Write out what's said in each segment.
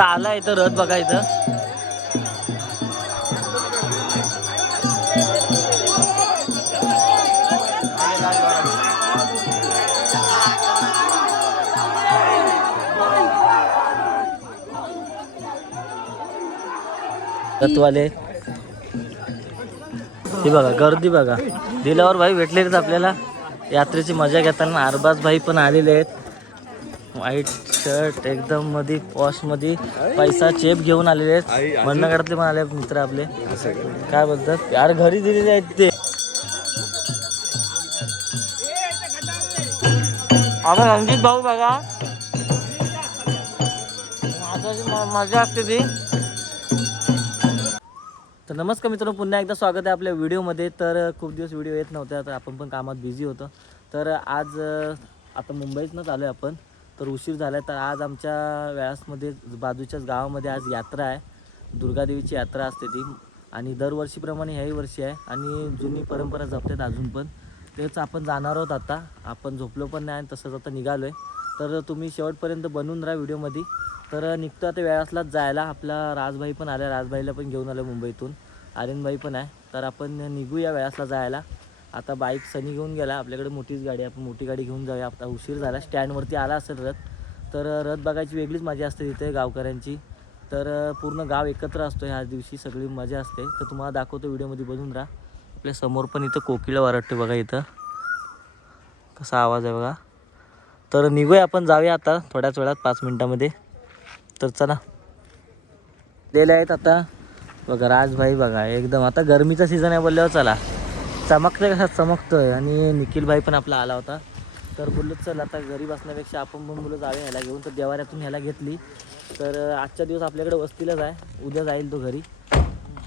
आला इथं रथ बघायचं. रथवाले हे बघा, गर्दी बघा. दिलावर भाई भेटलेत आपल्याला यात्रेची मजा घेताना. अरबाज भाई पण आलेले आहेत. व्हाईट शर्ट एकदम मध्ये पॉश मध्ये पैसा चेप घेऊन आलेले आहेत. मंडळातले पण आले मित्र आपले. काय बोलतात यार, घरी दिलेले आहेत ते. आपण रणजित भाऊ बघा, मजा असते ती. तर नमस्कार मित्रांनो, पुन्हा एकदा स्वागत आहे आपल्या व्हिडिओमध्ये. तर खूप दिवस व्हिडिओ येत नव्हते, तर आपण पण कामात बिझी होतो. तर आज आता मुंबईतनंच आलो आहे आपण, तर उशीर झाला आहे. तर आज आमच्या व्यासमध्ये बाजूच्याच गावामध्ये आज यात्रा आहे. दुर्गादेवीची यात्रा असते ती, आणि दरवर्षीप्रमाणे ह्याही वर्षी आहे आणि जुनी परंपरा जपतात अजून पण. तेच आपण जाणार आहोत. आता आपण झोपलो पण नाही आणि तसंच आता निघालो आहे. तर तुम्ही शेवटपर्यंत बनून राहा व्हिडिओमध्ये. तर निघतो आता व्यासलाच जायला. आपला राजभाई पण आला, राजभाईला पण घेऊन आलो मुंबईतून. आर्यनभाई पण आहे. तर आपण निघूया व्यासला जायला. आता बाईक सनी घेऊन गेला, आपल्याकडे मोठीच गाडी आहे, आपण मोठी गाडी घेऊन जाऊया. आता उशीर झाला, स्टँडवरती आला असेल रथ. तर रथ बघायची वेगळीच मजा असते तिथे गावकऱ्यांची. तर पूर्ण गाव एकत्र असतो ह्या दिवशी, सगळी मजा असते. तर तुम्हाला दाखवतो व्हिडिओमध्ये, बनून राहा. आपल्या समोर पण इथं कोकिळा वरटते बघा, इथं कसा आवाज आहे बघा. तर निघूया आपण, जाऊया आता थोड्याच वेळात, 5 मिनिटामध्ये. तर चला, दिले आहेत आता बघा. राजभाई बघा एकदम, आता गरमीचा सीझन आहे बोलल्यावर चला, चमकतोय कसा चमकतोय. आणि निखिल भाई पण आपला आला होता. तर बोललो चल आता घरी बसण्यापेक्षा आपण पण बोललो जाऊया ह्याला घेऊन. तर देवाऱ्यातून ह्याला घेतली. तर आजच्या दिवस आपल्याकडे वस्तीलाच आहे, उद्या जाईल तो घरी.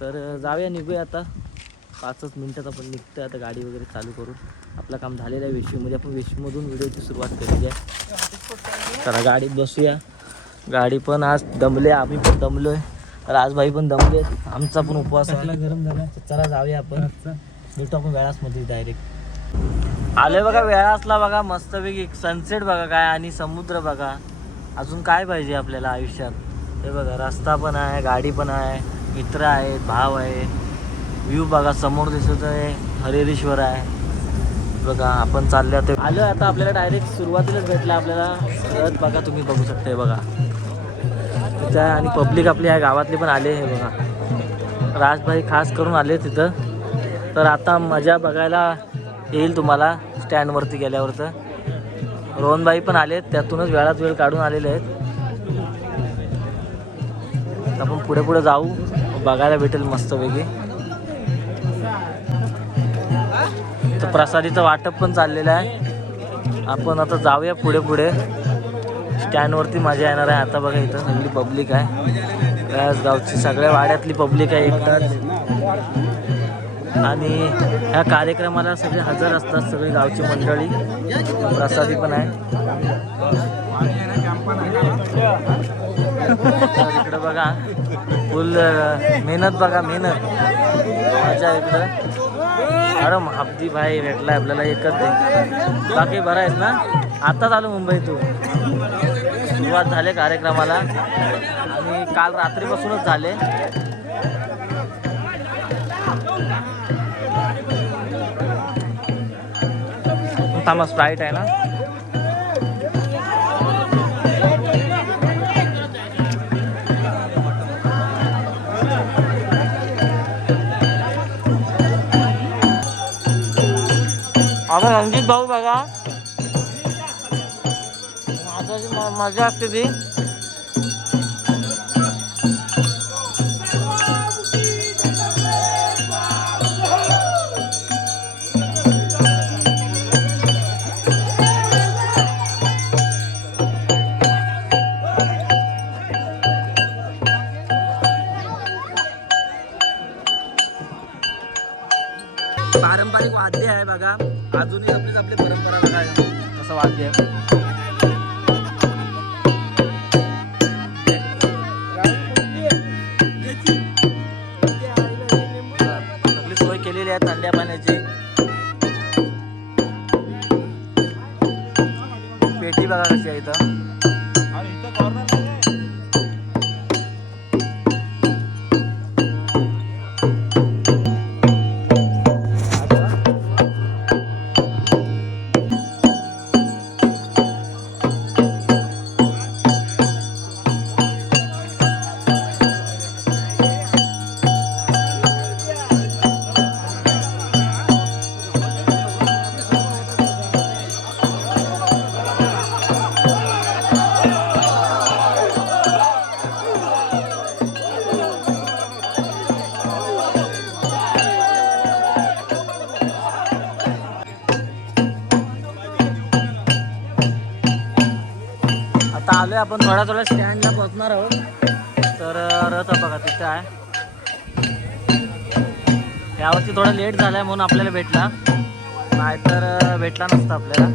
तर जाऊया, निघूया आता. 5च मिनिटात आपण निघतोय आता, गाडी वगैरे चालू करून. आपलं काम झालेलं आहे वेशीमध्ये. आपण वेशीमधून व्हिडिओची सुरुवात केलेली आहे. चला गाडीत बसूया. गाडी पण आज दमले, आम्ही पण दमलोय, राजभाई पण दमले, आमचा पण उपवास आहे. गरम झाला. चला जाऊया आपण, भेटू आपण वेळासमध्ये डायरेक्ट. आले बघा वेळासला बघा, मस्तपैकी सनसेट बघा काय, आणि समुद्र बघा. अजून काय पाहिजे आपल्याला आयुष्यात. हे बघा, रस्ता पण आहे, गाडी पण आहे, मित्र आहेत, भाव आहे. व्ह्यू बघा, समोर दिसत आहे हरेश्वर आहे बघा. आपण चालले आता, आलो आता. आपल्याला डायरेक्ट सुरुवातीलाच भेटला आपल्याला रथ बघा, तुम्ही बघू शकता बघा. तिथं आणि पब्लिक आपली या गावातली पण आले हे बघा. राजभाई खास करून आले तिथं. तर आता मजा बघायला येईल तुम्हाला स्टँडवरती गेल्यावर. तर रोहनभाई पण आले, त्यातूनच वेळात वेळ काढून आलेले आहेत. आपण पुढे पुढे जाऊ, बघायला भेटेल मस्तपैकी. तर प्रसादीचं वाटप पण चाललेलं आहे. आपण आता जाऊया पुढे पुढे. स्टँडवरती मजा येणार आहे आता. बघा इथं सगळी पब्लिक आहे, व्यास गावची सगळ्या वाड्यातली पब्लिक आहे एकटाच. आणि ह्या कार्यक्रमाला सगळे हजर असतात, सगळी गावची मंडळी. प्रसादी पण आहे इकडं बघा. फुल मेहनत बघा, मेहनत मजा इकडं. अरे महाब्दी भाई भेटलाय आपल्याला, एकच आहे. बाकी बरं आहेत ना? आताच आलो मुंबईतून. सुरुवात झाले कार्यक्रमाला, आणि काल रात्रीपासूनच झाले. थांबा, स्प्राईट आहे ना. आपण रणजित भाऊ बघा, मजा असते ती. पारंपरिक वाद्य आहे बघा, अजूनही आपली परंपरा बघा असं वाद्य आहे. सगळी सोय केलेली आहे थंड्या पाण्याची. पेटी बघा कशी आहे इथं. आपण थोड्या स्टँडला पोहोचणार आहोत. तर रथ बघा तिथे आहे. यावर्षी थोडा लेट झालाय म्हणून आपल्याला भेटला, नाहीतर भेटला नसता आपल्याला.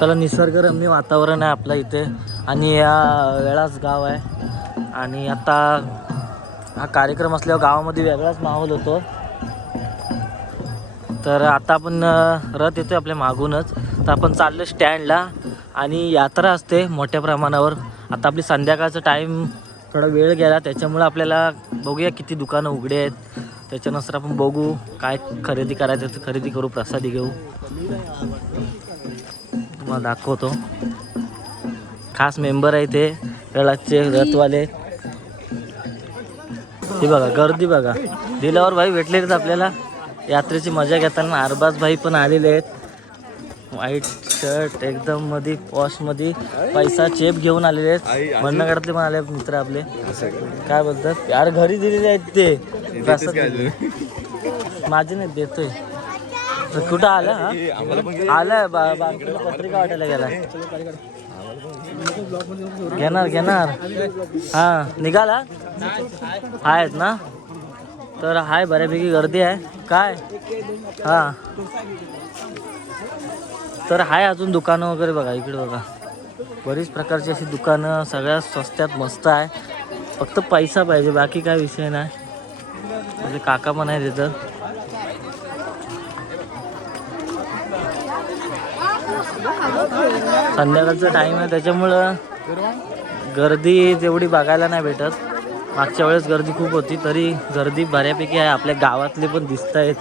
चला, निसर्गरम्य वातावरण आहे आपल्या इथे आणि या वेळाच गाव आहे. आणि आता हा कार्यक्रम असल्यावर गावामध्ये वेगळाच माहोल होतो. तर आता आपण रथ येतो आपल्या मागूनच, तर आपण चाललो स्टँडला आणि यात्रा असते मोठ्या प्रमाणावर. आता आपली संध्याकाळचा टाईम थोडा वेळ गेला, त्याच्यामुळे आपल्याला बघूया किती दुकानं उघडे आहेत, त्याच्यानुसार आपण बघू काय खरेदी करायचं तर खरेदी करू, प्रसादी घेऊ. तुम्हाला दाखवतो. खास मेंबर आहे ते वेळाचे रथवाले. हे बघा गर्दी बघा, दिलावर भाई भेटले आहेत आपल्याला यात्रेची मजा घेताना. अरबाज भाई पण आलेले आहेत, व्हाईट शर्ट एकदम मध्ये पॉश मध्ये, पैसा चेप घेऊन आलेले आहेत. मन्नगडातले पण आले मित्र आपले. काय बोलतात यार, घरी दिलेले आहेत ते माझे नाही देतोय. कुठं आला आलाय पत्रिका वाटायला गेला. घेणार हा निघाला आहेत ना. तर हाय बऱ्यापैकी गर्दी आहे काय. हा तर हाय अजून दुकानं वगैरे बघा, इकडे बघा बरीच प्रकारची अशी दुकानं, सगळ्यात स्वस्त्यात मस्त आहे. फक्त पैसा पाहिजे, बाकी काय विषय नाही. म्हणजे काका पण आहे तिथं. संध्याकाळचा टाईम आहे त्याच्यामुळं गर्दी तेवढी बघायला नाही भेटत. मागच्या वेळेस गर्दी खूप होती, तरी गर्दी बऱ्यापैकी आहे. आपल्या गावातले पण दिसत आहेत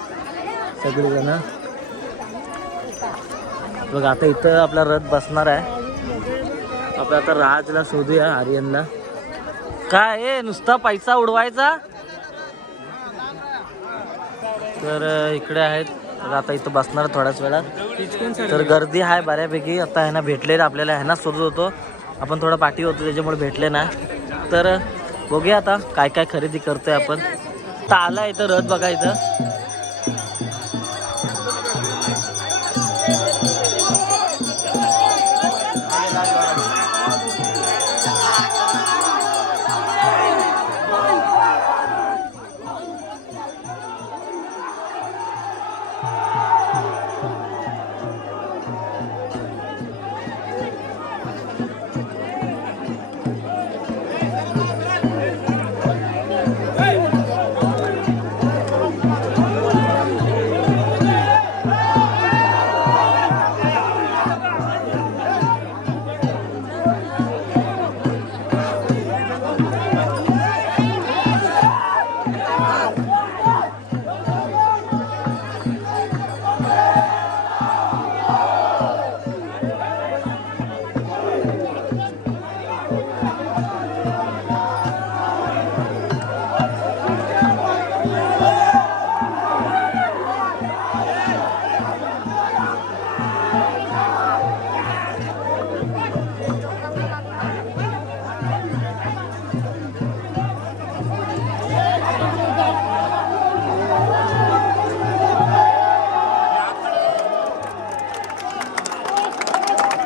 सगळेजण. बघ आता इथं आपला रथ बसणार आहे. आपण आता राजला शोधूया, आर्यनला. काय आहे नुसता पैसा उडवायचा. तर इकडे आहेत. तर आता इथं बसणार थोड्याच वेळात. तर गर्दी आहे बऱ्यापैकी. आता ह्यांना भेटले आपल्याला, ह्यांना शोधत होतो आपण, थोडा पाठी होतो त्याच्यामुळे भेटले ना. तर बघूया आता काय काय खरेदी करतोय आपण. आता आला इथं रथ बघा इथं.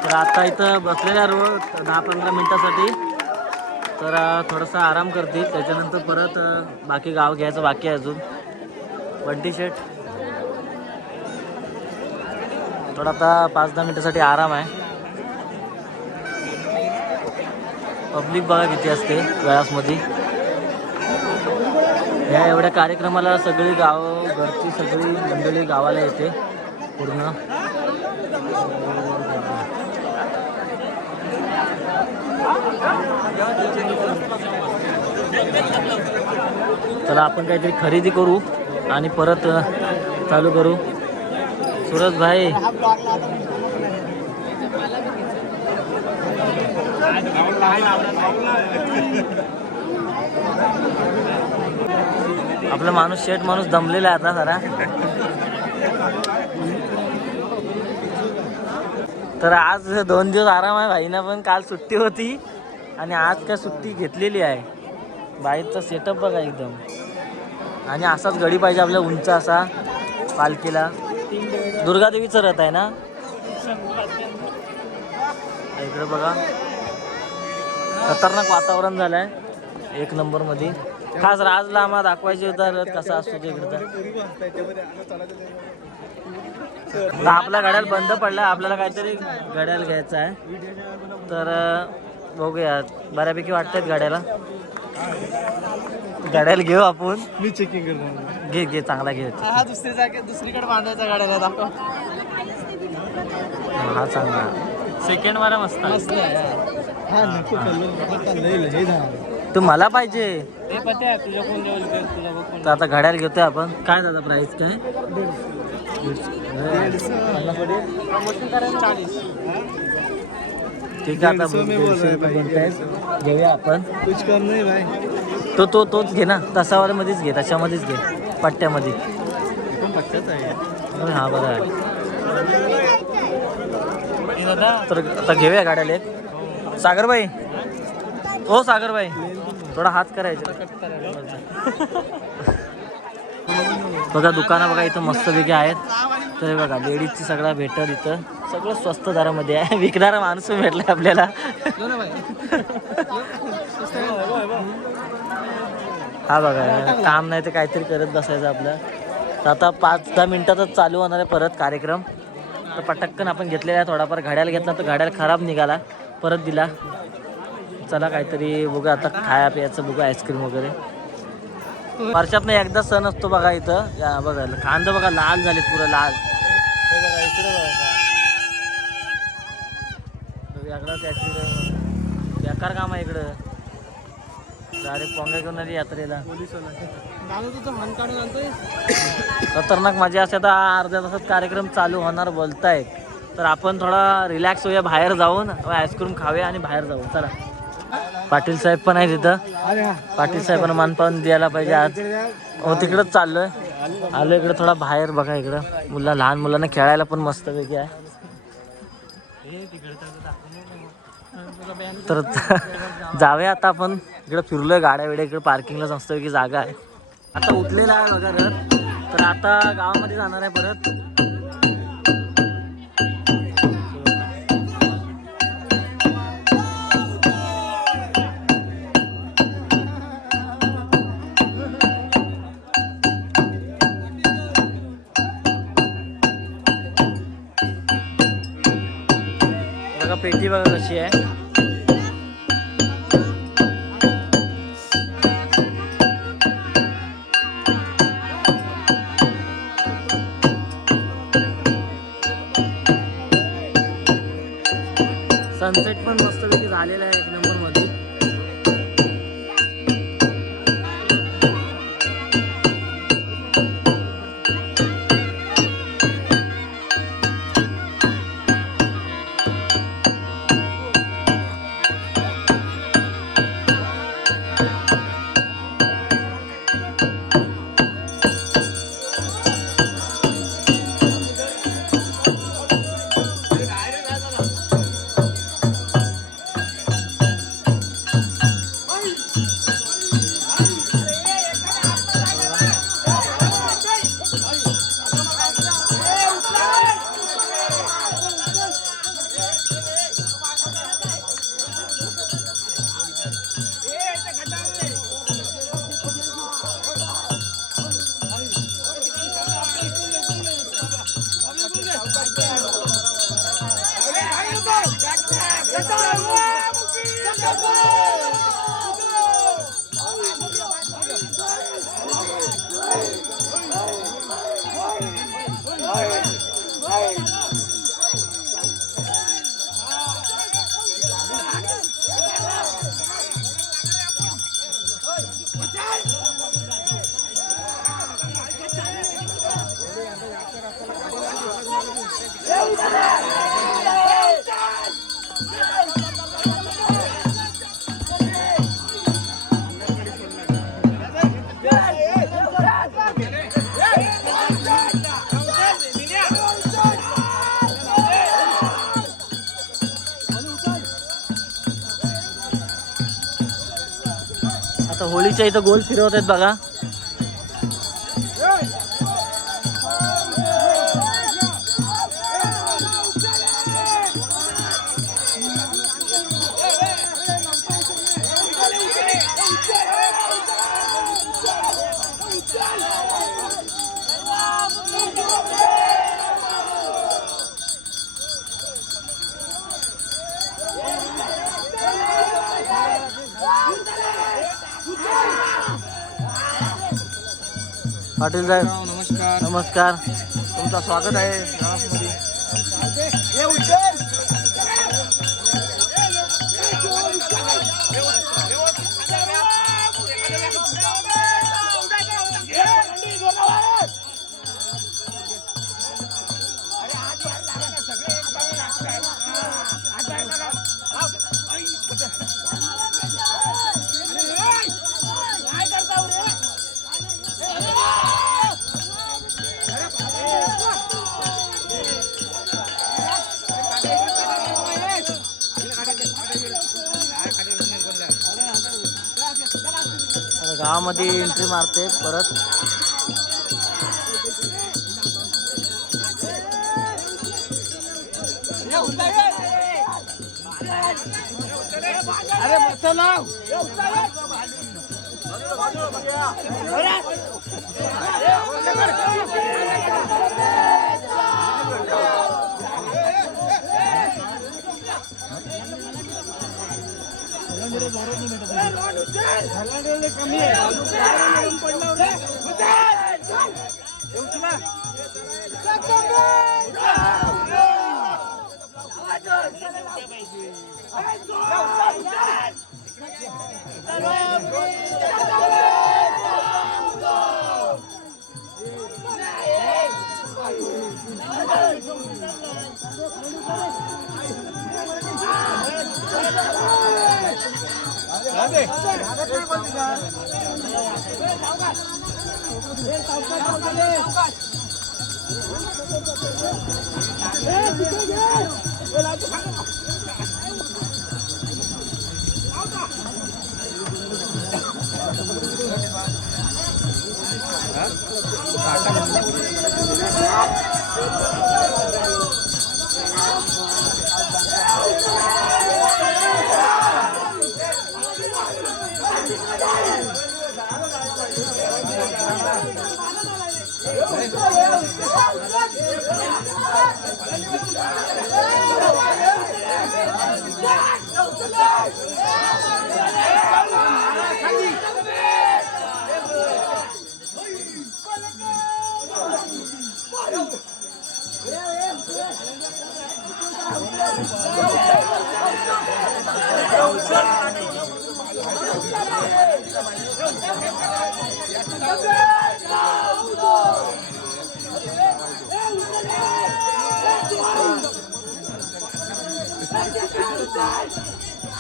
तर आता इथं बसलेल्या रोड 10-15 मिनटासाठी. तर थोडासा आराम करतील, त्याच्यानंतर परत बाकी गाव घ्यायचं बाकी आहे अजून. बंटी शेट थोडा आता 5-10 मिनटासाठी आराम आहे. पब्लिक बघा किती असते वेळासमध्ये. या एवढ्या कार्यक्रमाला सगळी गाव घरची सगळी मंडळी गावाला येते पूर्ण. चला आपण काहीतरी खरेदी करू आणि परत चालू करू. सूरज भाई आपला माणूस शेठ माणूस दमलेला आहे आता जरा. तर आज 2 दिवस आराम आहे भाईना, पण काल सुट्टी होती आणि आज काय सुट्टी घेतलेली आहे. बाईकचा सेटअप बघा एकदम. आणि असाच गडी पाहिजे आपल्या उंच असा पालखीला. दुर्गादेवीचं रथ आहे ना इकडे बघा. खतरनाक वातावरण झालंय एक नंबर मध्ये. खास राजला आम्हाला दाखवायचे होता रथ कसा असतो तिकडचा. आपल्या गाड्याला बंद पडला, आपल्याला काहीतरी गाड्याला घ्यायचं आहे. तर बघूया, बऱ्यापैकी वाटतात गाड्याला. गाड्याला घेऊ आपण. मी चेकिंग करतो. घे चांगला घे. हा दुसरीकडे बांधायचा गाड्याला दाखव. हा चांगला सेकंड वाला मस्त तू मला पाहिजे. तर आता घड्याळ घेतोय आपण. काय दादा प्राइस काय? ठीक आहे आता घेऊया आपण. कुछ कम नाही भाई. तोच घे ना, तसावाल्यामध्येच घे, त्याच्यामध्येच घे पट्ट्यामध्ये. पट्ट्याच आहे. हा बरं आहे. तर आता घेऊया गाड्याला एक. सागरबाई हो सागरबाई थोडा हात करायचा. बघा दुकानं बघा इथं मस्तपैकी आहेत. तर बघा लेडीजची सगळा भेटल इथं. सगळं स्वस्त दरामध्ये आहे. विकणारा माणूस भेटलाय आपल्याला. हा बघा काम नाही तर काहीतरी करत बसायचं आपलं. तर आता 5-10 मिनिटातच चालू होणार आहे परत कार्यक्रम. तर पटक्कन आपण घेतलेला आहे. थोडाफार घड्याला घेतला तर घड्याला खराब निघाला, परत दिला. चला काहीतरी बघा आता खाया प्यायचं बघू, आईस्क्रीम वगैरे. वर्षातनं एकदा सण असतो बघा इथं. या बघा कांदा बघा लाल झाले पुरं लाल. बघा इकडे बघा वेगळा बेकार काम आहे इकडं. डायरेक्ट पोंगा घेऊन आली यात्रेला. खतरनाक मजा असते. आता अर्ध्या तासात कार्यक्रम चालू होणार बोलताय. तर आपण थोडा रिलॅक्स होऊया, बाहेर जाऊन आईस्क्रीम खाऊया आणि बाहेर जाऊ. चला पाटील साहेब पण आहे तिथं. पाटील साहेबांना मानपान द्यायला पाहिजे आज. हो तिकडंच चाललोय. आलो इकडे थोडा बाहेर बघा. इकडं लहान मुलांना खेळायला पण मस्त पैकी आहे. तर जाऊया आता आपण. इकडे फिरलोय गाड्या वेड्या. इकडे पार्किंगला मस्तपैकी जागा आहे. आता उठलेला आहे बघा रथ. तर आता गावामध्ये जाणार आहे परत. बघा पेटी बघा कशी आहे. सनसेट पण मस्तपैकी झालेला आहे एक नंबर मध्ये. आता होळीच्या इथं गोल फिरवत आहेत बघा. पाटील साहेब नमस्कार. नमस्कार. तुमचं स्वागत आहे गावामध्ये. आता गावामध्ये एंट्री मारते परत.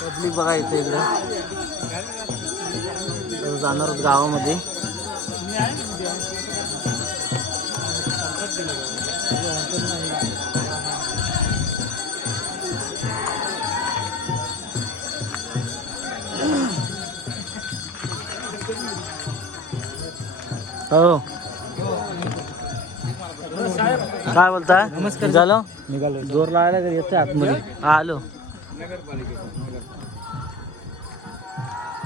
पब्लिक बघा इथे इकडे जाणार आहोत गावामध्ये. हो काय बोलताय? नमस्कार. झालं निघालो. जोर लावायला का येतोय आतमध्ये? हा आलो.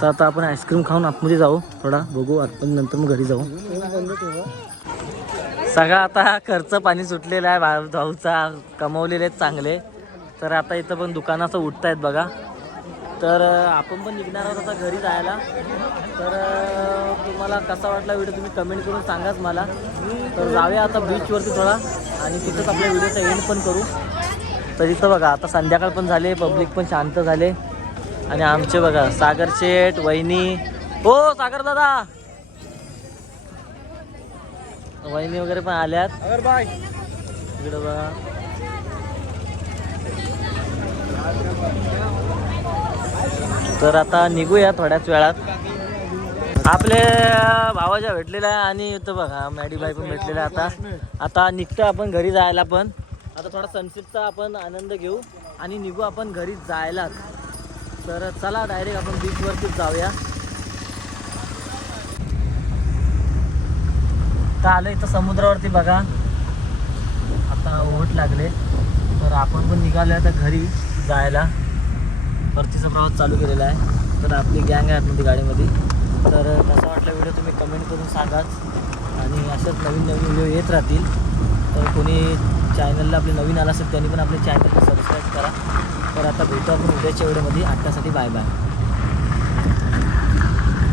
तर आता आपण आईस्क्रीम खाऊन आतमध्ये जाऊ थोडा बघू आपण नंतर मग घरी जाऊ. सगळा आता खर्च पाणी सुटलेला आहे भाऊचा, कमवलेले आहेत चांगले. तर आता इथं पण दुकानाचं उठत आहेत बघा. तर आपण पण निघणार आहोत आता घरी जायला. तर तुम्हाला कसा वाटला व्हिडिओ तुम्ही कमेंट करून सांगाच मला. तर जाऊया आता बीचवरती थोडा आणि तिथंच आपल्या व्हिडिओचा एंड पण करू. तर इथं बघा आता संध्याकाळ पण झाले, पब्लिक पण शांत झाले आणि आमचे बघा सागर शेठ, वहिनी, हो सागर दादा, वहिनी वगैरे पण आल्यात. अगर बाय इकडं बघा तर आता निघूया थोड्याच वेळात. आपले भावाच्या भेटलेला आहे आणि इथं बघा मॅडीबाई पण भेटलेला आहे. आता निघतो आपण घरी जायला. पण आता थोडा सनसेटचा आपण आनंद घेऊ आणि निघू आपण घरी जायला. तर चला डायरेक्ट आपण बीचवरतीच जाऊया. तर आलं इथं समुद्रावरती बघा. आता ओट लागले तर आपण पण निघालो आता घरी जायला. परतीचा प्रवास चालू केलेला आहे. तर आपली गँग आहे आतमध्ये गाडीमध्ये. तर कसा वाटला व्हिडिओ तुम्ही कमेंट करून सांगाच. आणि अशाच नवीन नवीन व्हिडिओ येत राहतील. तर कोणी चॅनलला आपले नवीन आला असेल त्यांनी पण आपल्या चॅनलला सबस्क्राईब करा. तर आता भेटू आपण उद्याच्या व्हिडिओमध्ये. आत्तासाठी बाय बाय.